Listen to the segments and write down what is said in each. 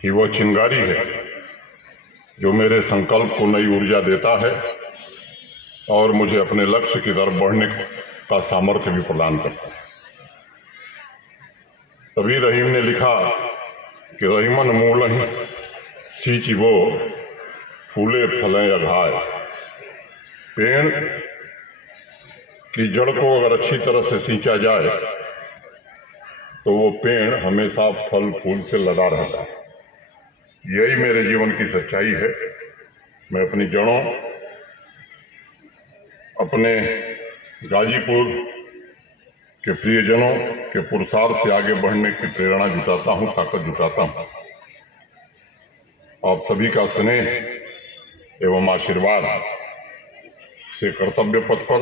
ही वह चिंगारी है जो मेरे संकल्प को नई ऊर्जा देता है और मुझे अपने लक्ष्य की तरफ बढ़ने का सामर्थ्य भी प्रदान करता है। तभी रहीम ने लिखा कि रहीमन मूलहि सींचिबो फूले फलें अघाय। पेड़ की जड़ को अगर अच्छी तरह से सींचा जाए तो वो पेड़ हमेशा फल फूल से लदा रहता है। यही मेरे जीवन की सच्चाई है। मैं अपनी जड़ों, अपने गाजीपुर के प्रियजनों के पुरुषार्थ से आगे बढ़ने की प्रेरणा जुटाता हूँ, ताकत जुटाता हूँ। आप सभी का स्नेह एवं आशीर्वाद से कर्तव्य पथ पर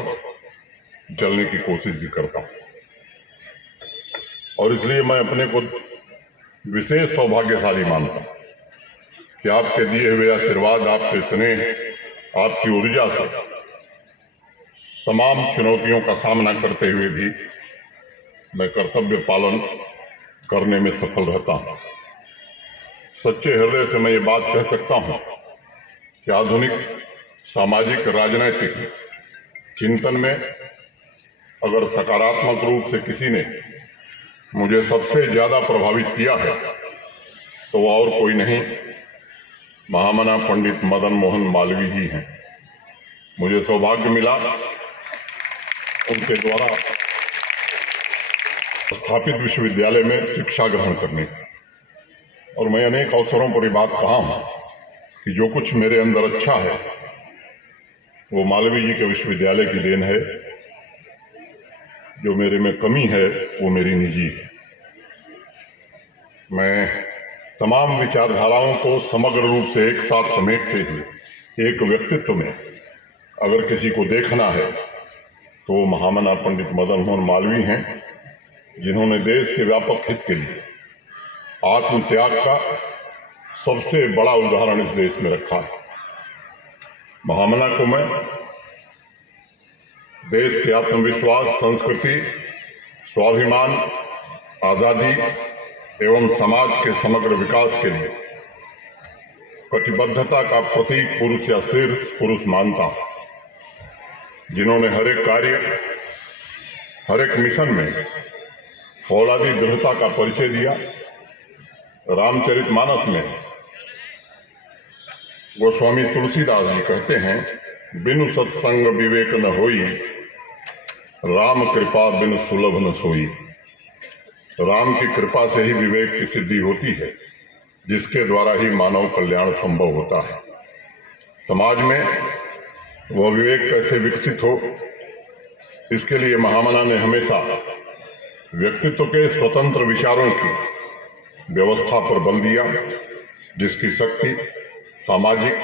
चलने की कोशिश भी करता हूँ और इसलिए मैं अपने को विशेष सौभाग्यशाली मानता हूँ कि आपके दिए हुए आशीर्वाद, आपके स्नेह, आपकी ऊर्जा से तमाम चुनौतियों का सामना करते हुए भी मैं कर्तव्य पालन करने में सफल रहता हूँ। सच्चे हृदय से मैं ये बात कह सकता हूँ कि आधुनिक सामाजिक राजनीतिक चिंतन में अगर सकारात्मक रूप से किसी ने मुझे सबसे ज़्यादा प्रभावित किया है तो वह और कोई नहीं, महामना पंडित मदन मोहन मालवीय ही हैं। मुझे सौभाग्य मिला उनके द्वारा स्थापित विश्वविद्यालय में शिक्षा ग्रहण करने की, और मैं अनेक अवसरों पर ये बात कहा हूँ कि जो कुछ मेरे अंदर अच्छा है वो मालवीय जी के विश्वविद्यालय की देन है, जो मेरे में कमी है वो मेरी निजी है। मैं तमाम विचारधाराओं को समग्र रूप से एक साथ समेटते हुए एक व्यक्तित्व में अगर किसी को देखना है तो वो महामना पंडित मदन मोहन मालवीय हैं, जिन्होंने देश के व्यापक हित के लिए आत्मत्याग का सबसे बड़ा उदाहरण इस देश में रखा है। महामना को मैं देश के आत्मविश्वास, संस्कृति, स्वाभिमान, आज़ादी एवं समाज के समग्र विकास के लिए कटिबद्धता का प्रतीक पुरुष या शीर्ष पुरुष मानता हूं, जिन्होंने हर एक कार्य, हर एक मिशन में फौलादी दृढ़ता का परिचय दिया। रामचरितमानस में गोस्वामी तुलसीदास जी कहते हैं, बिनु सत्संग विवेक न होई, राम कृपा बिनु सुलभ न सोई। राम की कृपा से ही विवेक की सिद्धि होती है, जिसके द्वारा ही मानव कल्याण संभव होता है। समाज में वह विवेक कैसे विकसित हो, इसके लिए महामना ने हमेशा व्यक्तित्व के स्वतंत्र विचारों की व्यवस्था पर बल दिया, जिसकी शक्ति सामाजिक,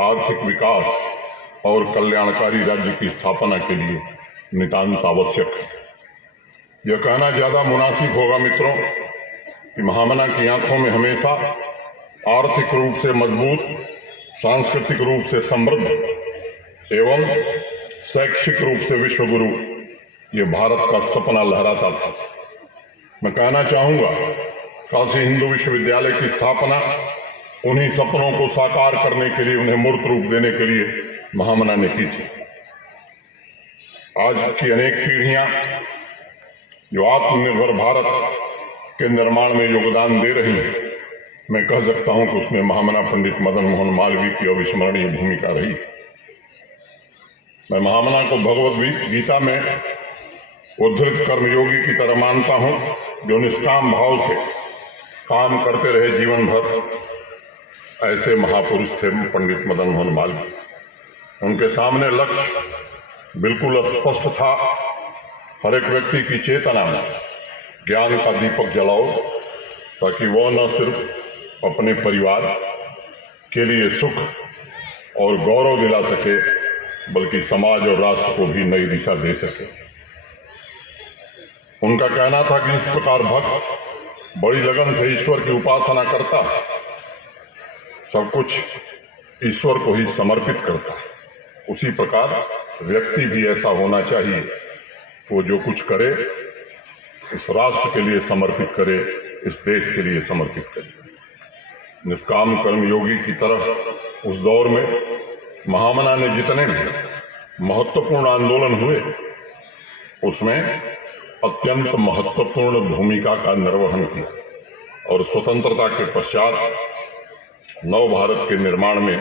आर्थिक विकास और कल्याणकारी राज्य की स्थापना के लिए नितांत आवश्यक है। यह कहना ज़्यादा मुनासिब होगा मित्रों कि महामना की आंखों में हमेशा आर्थिक रूप से मजबूत, सांस्कृतिक रूप से समृद्ध एवं शैक्षिक रूप से विश्वगुरु ये भारत का सपना लहराता था। मैं कहना चाहूँगा, काशी हिंदू विश्वविद्यालय की स्थापना उन्हीं सपनों को साकार करने के लिए, उन्हें मूर्त रूप देने के लिए महामना ने की थी। आज की अनेक पीढ़ियाँ जो आत्मनिर्भर भारत के निर्माण में योगदान दे रही हैं, मैं कह सकता हूं कि उसमें महामना पंडित मदन मोहन मालवीय की अविस्मरणीय भूमिका रही। मैं महामना को भगवद गीता में उद्धृत कर्मयोगी की तरह मानता हूं, जो निष्काम भाव से काम करते रहे जीवन भर। ऐसे महापुरुष थे पंडित मदन मोहन मालवीय। उनके सामने लक्ष्य बिल्कुल स्पष्ट था। हर एक व्यक्ति की चेतना में ज्ञान का दीपक जलाओ, ताकि वो न सिर्फ अपने परिवार के लिए सुख और गौरव दिला सके, बल्कि समाज और राष्ट्र को भी नई दिशा दे सके। उनका कहना था कि इस प्रकार भक्त बड़ी लगन से ईश्वर की उपासना करता है, सब कुछ ईश्वर को ही समर्पित करता है, उसी प्रकार व्यक्ति भी ऐसा होना चाहिए, वो जो कुछ करे इस राष्ट्र के लिए समर्पित करे, इस देश के लिए समर्पित करे। निष्काम कर्मयोगी की तरह उस दौर में महामना ने जितने भी महत्वपूर्ण आंदोलन हुए उसमें अत्यंत महत्वपूर्ण भूमिका का निर्वहन किया और स्वतंत्रता के पश्चात नव भारत के निर्माण में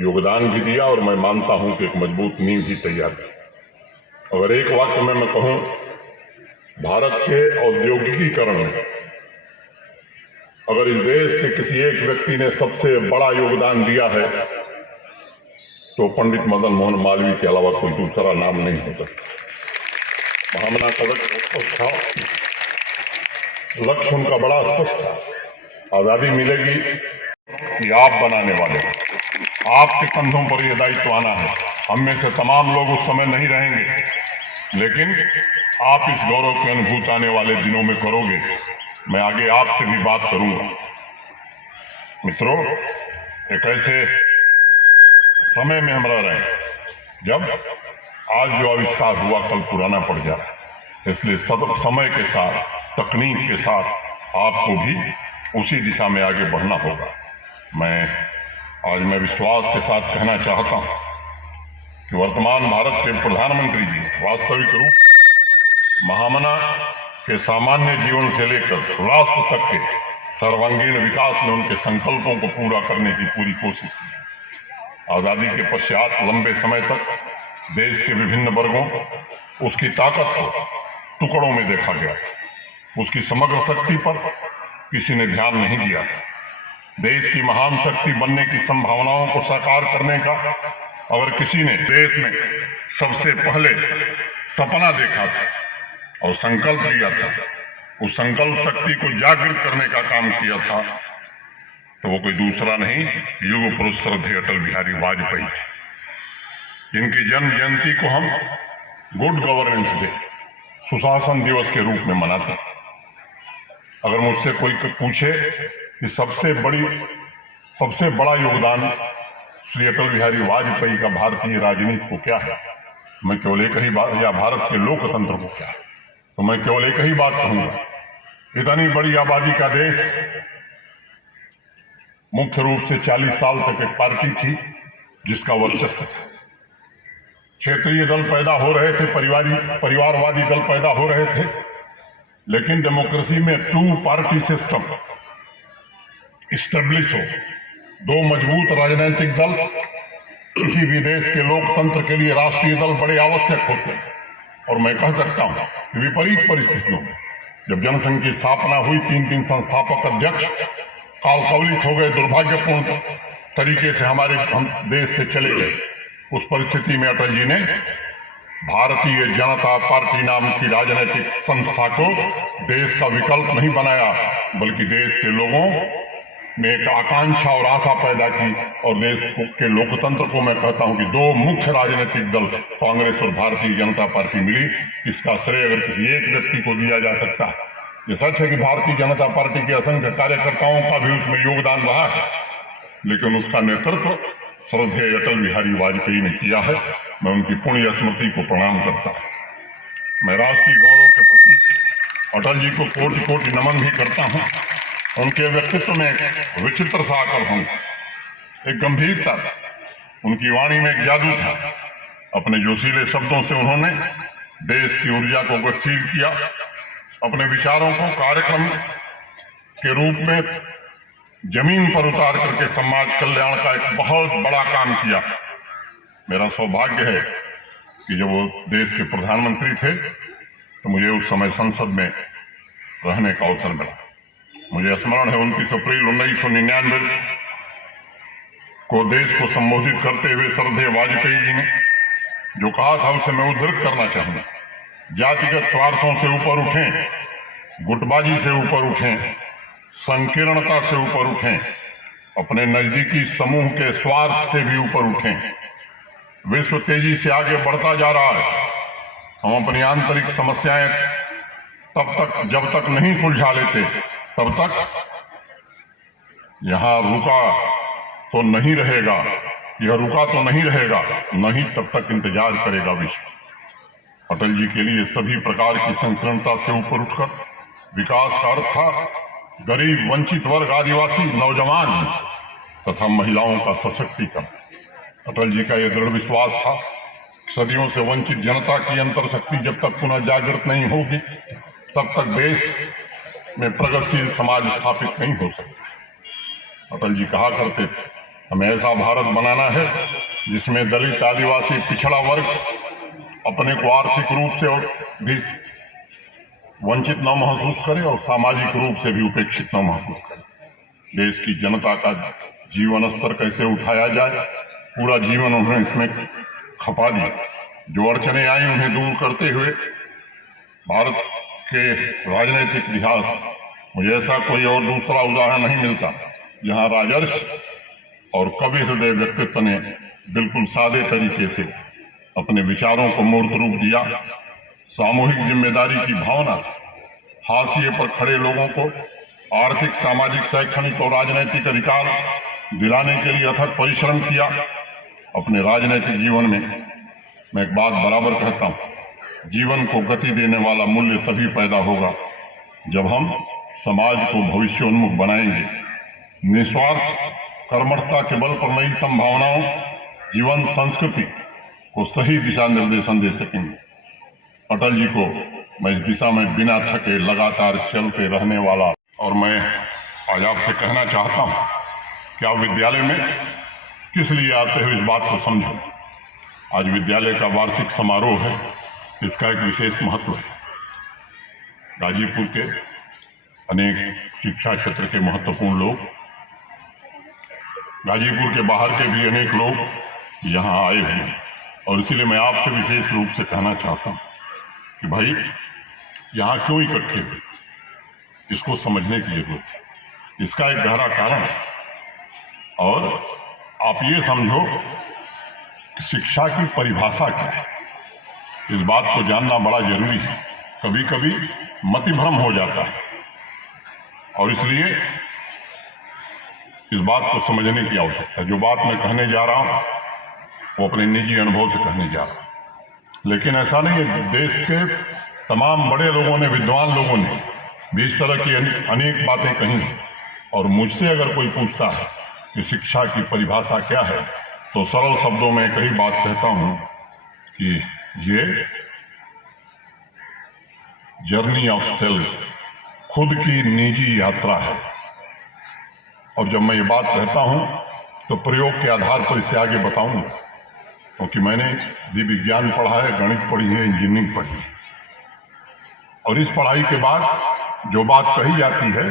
योगदान भी दिया और मैं मानता हूं कि एक मजबूत नींव भी तैयार की। अगर एक वाक्य में मैं कहूं, भारत के औद्योगिकीकरण में अगर इस देश के किसी एक व्यक्ति ने सबसे बड़ा योगदान दिया है तो पंडित मदन मोहन मालवीय के अलावा कोई दूसरा नाम नहीं हो सकता। महामना का लक्ष्य था, लक्ष्य उनका बड़ा स्पष्ट था। आजादी मिलेगी कि आप बनाने वाले, आपके कंधों पर यह दायित्व आना है। हम में से तमाम लोग उस समय नहीं रहेंगे, लेकिन आप इस गौरव की अनुभूति आने वाले दिनों में करोगे। मैं आगे आपसे भी बात करूंगा। मित्रों, एक ऐसे समय में हम रह रहे हैं जब आज जो आविष्कार हुआ कल पुराना पड़ जा रहा है, इसलिए समय के साथ, तकनीक के साथ आपको भी उसी दिशा में आगे बढ़ना होगा। मैं विश्वास के साथ कहना चाहता हूं कि वर्तमान भारत के प्रधानमंत्री जी वास्तविक रूप से महामना के सामान्य जीवन से लेकर राष्ट्र तक के सर्वांगीण विकास में उनके संकल्पों को पूरा करने की पूरी कोशिश की। आजादी के पश्चात लंबे समय तक देश के विभिन्न वर्गों उसकी ताकत को टुकड़ों में देखा गया था। उसकी समग्र शक्ति पर किसी ने ध्यान नहीं दिया था। देश की महान शक्ति बनने की संभावनाओं को साकार करने का अगर किसी ने देश में सबसे पहले सपना देखा था और संकल्प लिया था, उस संकल्प शक्ति को जागृत करने का काम किया था, तो वो कोई दूसरा नहीं, युग पुरुष श्रद्धेय अटल बिहारी वाजपेयी थे। इनकी जन्म जयंती को हम गुड गवर्नेंस डे, सुशासन दिवस के रूप में मनाते हैं। अगर मुझसे कोई पूछे कि सबसे बड़ा योगदान श्री अटल बिहारी वाजपेयी का भारतीय राजनीति को क्या है, मैं केवल एक ही बात, या भारत के लोकतंत्र को क्या है, तो मैं केवल एक ही बात कहूंगा। इतनी बड़ी आबादी का देश, मुख्य रूप से 40 साल तक एक पार्टी थी जिसका वर्चस्व था। क्षेत्रीय दल पैदा हो रहे थे, परिवारवादी दल पैदा हो रहे थे, लेकिन डेमोक्रेसी में 2 पार्टी सिस्टम इस्टेब्लिश हो, 2 मजबूत राजनीतिक दल किसी भी देश के लोकतंत्र के लिए राष्ट्रीय दल बड़े आवश्यक होते हैं। और मैं कह सकता हूं कि विपरीत परिस्थितियों में जब जनसंघ की स्थापना हुई, 3 संस्थापक अध्यक्ष कालकवलित हो गए, दुर्भाग्यपूर्ण तरीके से हम देश से चले गए। उस परिस्थिति में अटल जी ने भारतीय जनता पार्टी नाम की राजनीतिक संस्था को देश का विकल्प नहीं बनाया, बल्कि देश के लोगों में एक आकांक्षा और आशा पैदा की। और देश के लोकतंत्र को मैं कहता हूं कि 2 मुख्य राजनीतिक दल, कांग्रेस और भारतीय जनता पार्टी मिली। इसका श्रेय अगर किसी एक व्यक्ति को दिया जा सकता है, ये सच है कि भारतीय जनता पार्टी के असंख्य कार्यकर्ताओं का भी उसमें योगदान रहा है, लेकिन उसका नेतृत्व श्रद्धेय अटल बिहारी वाजपेयी ने किया है। मैं उनकी पुण्य स्मृति को प्रणाम करता हूं। मैं राष्ट्रीय गौरव के प्रति अटल जी को कोटि कोटि नमन भी करता हूं। उनके व्यक्तित्व में एक विचित्र सा आकर्षण था, एक गंभीरता था, उनकी वाणी में एक जादू था। अपने जोशीले शब्दों से उन्होंने देश की ऊर्जा को गतिशील किया, अपने विचारों को कार्यक्रम के रूप में जमीन पर उतार करके समाज कल्याण का एक बहुत बड़ा काम किया। मेरा सौभाग्य है कि जब वो देश के प्रधानमंत्री थे तो मुझे उस समय संसद में रहने का अवसर मिला। मुझे स्मरण है 29 अप्रैल 1999 को देश को संबोधित करते हुए श्रद्धेय वाजपेयी जी ने जो कहा था उसे मैं उद्धृत करना चाहूंगा। जातिगत स्वार्थों से ऊपर उठें, गुटबाजी से ऊपर उठें, संकीर्णता से ऊपर उठें, अपने नजदीकी समूह के स्वार्थ से भी ऊपर उठें। विश्व तेजी से आगे बढ़ता जा रहा है। हम अपनी आंतरिक समस्याएं जब तक नहीं सुलझा लेते तब तक यहां रुका तो नहीं रहेगा, यह रुका तो नहीं रहेगा, नहीं तब तक इंतजार करेगा विश्व। अटल जी के लिए सभी प्रकार की संकीर्णता से ऊपर उठकर विकास का अर्थ था गरीब, वंचित वर्ग, आदिवासी, नौजवान तथा महिलाओं का सशक्तिकरण। अटल जी का यह दृढ़ विश्वास था, सदियों से वंचित जनता की अंतर शक्ति जब तक पुनः जागृत नहीं होगी तब तक देश में प्रगतिशील समाज स्थापित नहीं हो सकता। अटल जी कहा करते थे, हमें ऐसा भारत बनाना है जिसमें दलित, आदिवासी, पिछड़ा वर्ग अपने को आर्थिक रूप से और भी वंचित न महसूस करे और सामाजिक रूप से भी उपेक्षित न महसूस करे। देश की जनता का जीवन स्तर कैसे उठाया जाए, पूरा जीवन उन्होंने इसमें खपा दिया। जो अड़चने आई उन्हें दूर करते हुए भारत के राजनीतिक इतिहास मुझे ऐसा कोई और दूसरा उदाहरण नहीं मिलता जहां राजर्ष और कवि हृदय व्यक्तित्व ने बिल्कुल सादे तरीके से अपने विचारों को मूर्त रूप दिया। सामूहिक जिम्मेदारी की भावना से हाशिए पर खड़े लोगों को आर्थिक, सामाजिक, शैक्षणिक और राजनीतिक अधिकार दिलाने के लिए अथक परिश्रम किया। अपने राजनीतिक जीवन में मैं एक बात बराबर कहता हूँ, जीवन को गति देने वाला मूल्य तभी पैदा होगा जब हम समाज को भविष्योन्मुख बनाएंगे। निस्वार्थ कर्मठता के बल पर नई संभावनाओं, जीवन संस्कृति को सही दिशा निर्देशन दे सकेंगे। अटल जी को मैं इस दिशा में बिना थके लगातार चलते रहने वाला, और मैं आज आपसे कहना चाहता हूँ कि आप विद्यालय में किस लिए आते हो इस बात को समझो। आज विद्यालय का वार्षिक समारोह है, इसका एक विशेष महत्व है। गाजीपुर के अनेक शिक्षा क्षेत्र के महत्वपूर्ण लोग, गाजीपुर के बाहर के भी अनेक लोग यहाँ आए हुए हैं, और इसीलिए मैं आपसे विशेष रूप से कहना चाहता हूँ कि भाई यहाँ क्यों इकट्ठे हुए, इसको समझने की जरूरत है। इसका एक गहरा कारण है, और आप ये समझो कि शिक्षा की परिभाषा क्या है, इस बात को जानना बड़ा जरूरी है। कभी कभी मतिभ्रम हो जाता है, और इसलिए इस बात को समझने की आवश्यकता है। जो बात मैं कहने जा रहा हूँ वो अपने निजी अनुभव से कहने जा रहा हूँ, लेकिन ऐसा नहीं है, देश के तमाम बड़े लोगों ने, विद्वान लोगों ने भी इस तरह की अनेक बातें कही। और मुझसे अगर कोई पूछता है कि शिक्षा की परिभाषा क्या है, तो सरल शब्दों में कई बात कहता हूँ कि ये जर्नी ऑफ सेल्फ, खुद की निजी यात्रा है। और जब मैं ये बात कहता हूँ तो प्रयोग के आधार पर इसे आगे बताऊंगा, क्योंकि मैंने भी विज्ञान पढ़ा है, गणित पढ़ी है, इंजीनियरिंग पढ़ी है, और इस पढ़ाई के बाद जो बात कही जाती है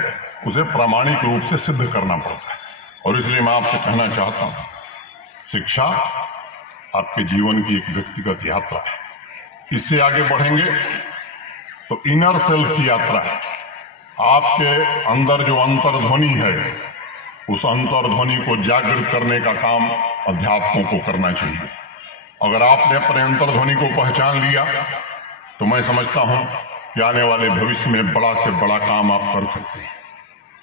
उसे प्रामाणिक रूप से सिद्ध करना पड़ता है। और इसलिए मैं आपसे कहना चाहता हूँ, शिक्षा आपके जीवन की एक व्यक्तिगत यात्रा है। इससे आगे बढ़ेंगे तो इनर सेल्फ की यात्रा है। आपके अंदर जो अंतर्ध्वनि है, उस अंतर्ध्वनि को जागृत करने का काम अध्यापकों को करना चाहिए। अगर आपने अपने अंतर्ध्वनि को पहचान लिया तो मैं समझता हूं कि आने वाले भविष्य में बड़ा से बड़ा काम आप कर सकते हैं।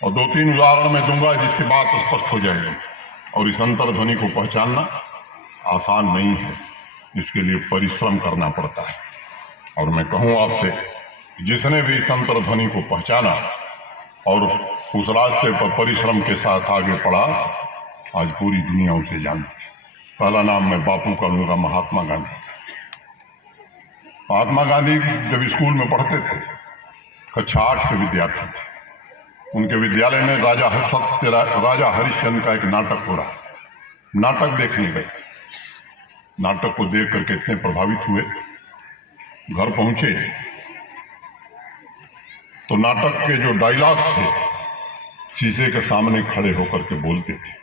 और 2-3 उदाहरण मैं दूंगा जिससे बात स्पष्ट हो जाएगी। और इस अंतर्ध्वनि को पहचानना आसान नहीं है, इसके लिए परिश्रम करना पड़ता है। और मैं कहूँ आपसे, जिसने भी इस अंतर्ध्वनि को पहचाना और उस रास्ते पर परिश्रम के साथ आगे बढ़ा, आज पूरी दुनिया उसे जानती है। पहला नाम मैं बापू का लूंगा, महात्मा गांधी। महात्मा गांधी जब स्कूल में पढ़ते थे, कक्षा 8 के विद्यार्थी थे। उनके विद्यालय में राजा हरिश्चंद्र का एक नाटक हो रहा। नाटक देखने गए, नाटक को देख करके इतने प्रभावित हुए, घर पहुंचे तो नाटक के जो डायलॉग्स थे शीशे के सामने खड़े होकर के बोलते थे।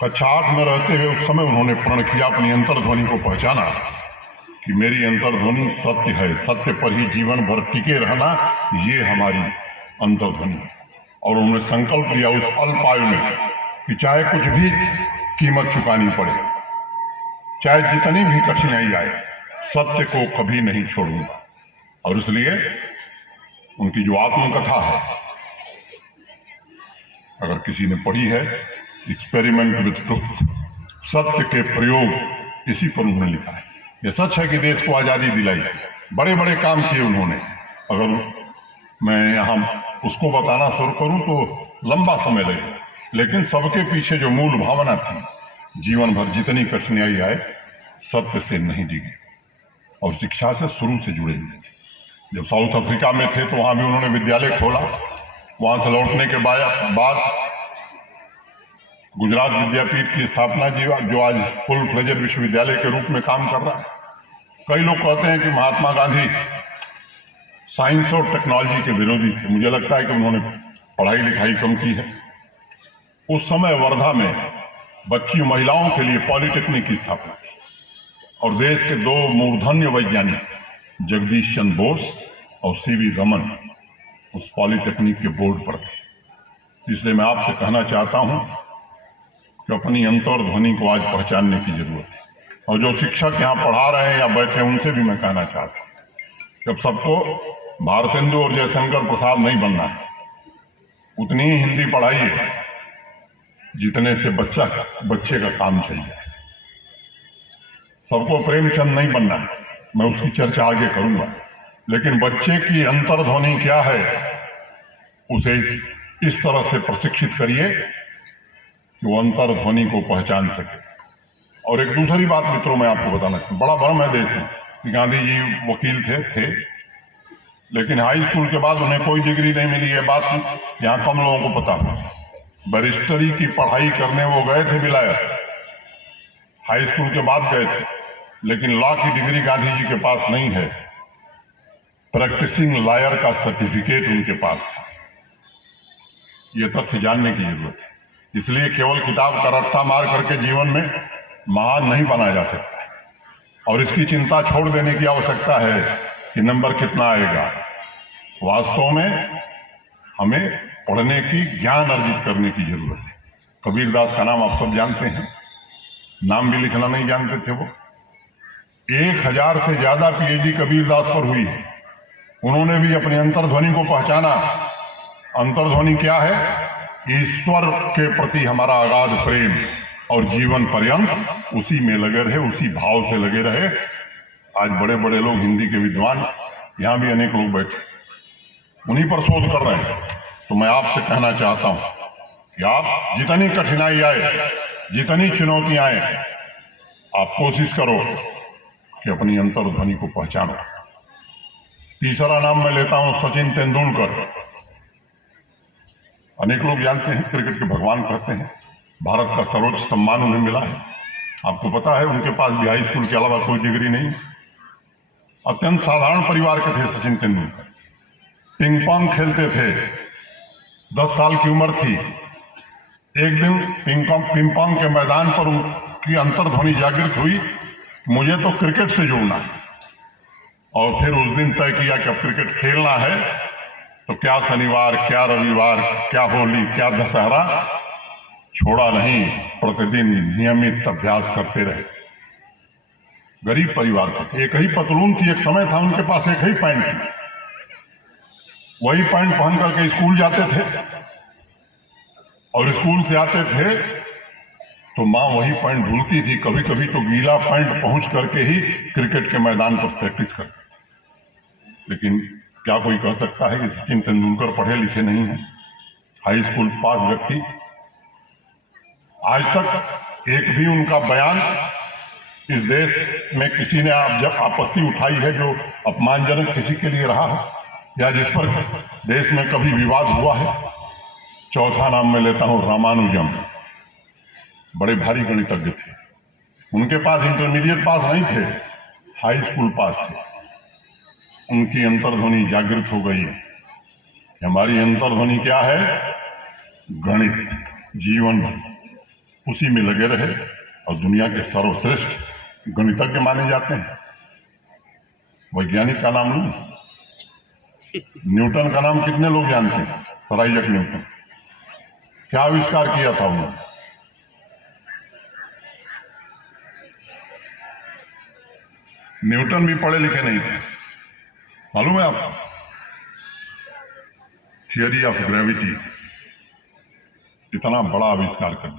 कक्षा 8 में रहते हुए उस समय उन्होंने प्रण किया, अपनी अंतर्ध्वनि को पहचाना कि मेरी अंतर्ध्वनि सत्य है, सत्य पर ही जीवन भर टिके रहना, ये हमारी अंतर्ध्वनि है। और उन्होंने संकल्प लिया उस अल्प आयु में कि चाहे कुछ भी कीमत चुकानी पड़े, चाहे जितनी भी कठिनाई आए, सत्य को कभी नहीं छोड़ूंगा। और इसलिए उनकी जो आत्मकथा है, अगर किसी ने पढ़ी है, एक्सपेरिमेंट विद ट्रुथ, सत्य के प्रयोग, इसी पर उन्होंने लिखा है। यह सच है कि देश को आज़ादी दिलाई, बड़े बड़े काम किए उन्होंने। अगर मैं यहाँ उसको बताना शुरू करूं तो लंबा समय लगेगा, लेकिन सबके पीछे जो मूल भावना थी, जीवन भर जितनी कठिनाई आए सत्य से नहीं डिगे और शिक्षा से शुरू से जुड़े हुए थे। जब साउथ अफ्रीका में थे तो वहां भी उन्होंने विद्यालय खोला। वहां से लौटने के बाद गुजरात विद्यापीठ की स्थापना की, जो आज फुल फ्लेजेड विश्वविद्यालय के रूप में काम कर रहा है। कई लोग कहते हैं कि महात्मा गांधी साइंस और टेक्नोलॉजी के विरोधी थे। मुझे लगता है कि उन्होंने पढ़ाई लिखाई कम की है। उस समय वर्धा में बच्ची महिलाओं के लिए पॉलिटेक्निक की स्थापना की और देश के दो मूर्धन्य वैज्ञानिक जगदीश चंद्र बोस और सीवी रमन उस पॉलिटेक्निक के बोर्ड पर थे। इसलिए मैं आपसे कहना चाहता हूं कि अपनी अंतर्ध्वनि को आज पहचानने की जरूरत है। और जो शिक्षक यहाँ पढ़ा रहे हैं या बैठे हैं उनसे भी मैं कहना चाहता हूँ, जब सबको भारतेंदु और जयशंकर प्रसाद नहीं बनना है, उतनी ही हिंदी पढ़ाइए जितने से बच्चे का काम चल जाए। सबको प्रेमचंद नहीं बनना है, मैं उसकी चर्चा आगे करूंगा, लेकिन बच्चे की अंतर्ध्वनि क्या है उसे इस तरह से प्रशिक्षित करिए कि वो अंतर्ध्वनि को पहचान सके। और एक दूसरी बात मित्रों मैं आपको बताना चाहूँ, बड़ा भ्रम है देश में कि गांधी जी वकील थे, लेकिन हाई स्कूल के बाद उन्हें कोई डिग्री नहीं मिली। ये बात यहाँ कम लोगों को पता है। बैरिस्टरी की पढ़ाई करने वो गए थे विलायत, हाई स्कूल के बाद गए थे, लेकिन लॉ की डिग्री गांधी जी के पास नहीं है। प्रैक्टिसिंग लॉयर का सर्टिफिकेट उनके पास था। ये तथ्य जानने की जरूरत है। इसलिए केवल किताब का रट्टा मार करके जीवन में महान नहीं बना जा सकता है, और इसकी चिंता छोड़ देने की आवश्यकता है कि नंबर कितना आएगा। वास्तव में हमें पढ़ने की, ज्ञान अर्जित करने की जरूरत है। कबीरदास का नाम आप सब जानते हैं, नाम भी लिखना नहीं जानते थे वो। 1000 से ज्यादा पीएचडी कबीरदास पर हुई है। उन्होंने भी अपनी अंतर्ध्वनि को पहचाना। अंतर्ध्वनि क्या है? ईश्वर के प्रति हमारा अगाध प्रेम, और जीवन पर्यंत उसी में लगे रहे, उसी भाव से लगे रहे। आज बड़े बड़े लोग, हिंदी के विद्वान, यहाँ भी अनेक लोग बैठे, उन्हीं पर शोध कर रहे हैं। तो मैं आपसे कहना चाहता हूं कि आप जितनी कठिनाई आए, जितनी चुनौतियां आए, आप कोशिश करो कि अपनी अंतर्ध्वनि को पहचानो। तीसरा नाम मैं लेता हूं सचिन तेंदुलकर। अनेक लोग जानते हैं, क्रिकेट के भगवान कहते हैं। भारत का सर्वोच्च सम्मान उन्हें मिला है। आपको पता है उनके पास भी हाई स्कूल के अलावा कोई डिग्री नहीं। अत्यंत साधारण परिवार के थे सचिन तेंदुलकर। पिंग पोंग खेलते थे, 10 साल की उम्र थी। एक दिन पिंग पोंग के मैदान पर उनकी अंतर्ध्वनि जागृत हुई, मुझे तो क्रिकेट से जुड़ना है। और फिर उस दिन तय किया कि अब क्रिकेट खेलना है तो क्या शनिवार, क्या रविवार, क्या होली, क्या दशहरा, छोड़ा नहीं। प्रतिदिन नियमित अभ्यास करते रहे। गरीब परिवार से, एक ही पतलून थी, एक समय था उनके पास एक ही पैंट थी, वही पैंट पहन करके स्कूल जाते थे, और स्कूल से आते थे तो माँ वही पैंट धुलती थी। कभी कभी तो गीला पैंट पहुंच करके ही क्रिकेट के मैदान पर प्रैक्टिस करते। लेकिन क्या कोई कह सकता है कि सचिन तेंदुलकर पढ़े लिखे नहीं है, हाई स्कूल पास व्यक्ति? आज तक एक भी उनका बयान इस देश में किसी ने जब आपत्ति उठाई है जो अपमानजनक किसी के लिए रहा है, या जिस पर देश में कभी विवाद हुआ है? चौथा नाम मैं लेता हूं रामानुजम। बड़े भारी गणितज्ञ थे। उनके पास इंटरमीडिएट पास नहीं थे, हाई स्कूल पास थे। उनकी अंतर्ध्वनि जागृत हो गई है। हमारी अंतर्ध्वनि क्या है? गणित। जीवन भर उसी में लगे रहे, और दुनिया के सर्वश्रेष्ठ गणितज्ञ माने जाते हैं। वैज्ञानिक का नाम लूं? न्यूटन का नाम कितने लोग जानते हैं? Sir Isaac Newton. क्या आविष्कार किया था उन्होंने? न्यूटन भी पढ़े लिखे नहीं थे, मालूम है आपको? थियरी ऑफ ग्रेविटी, इतना बड़ा आविष्कार कर दिया।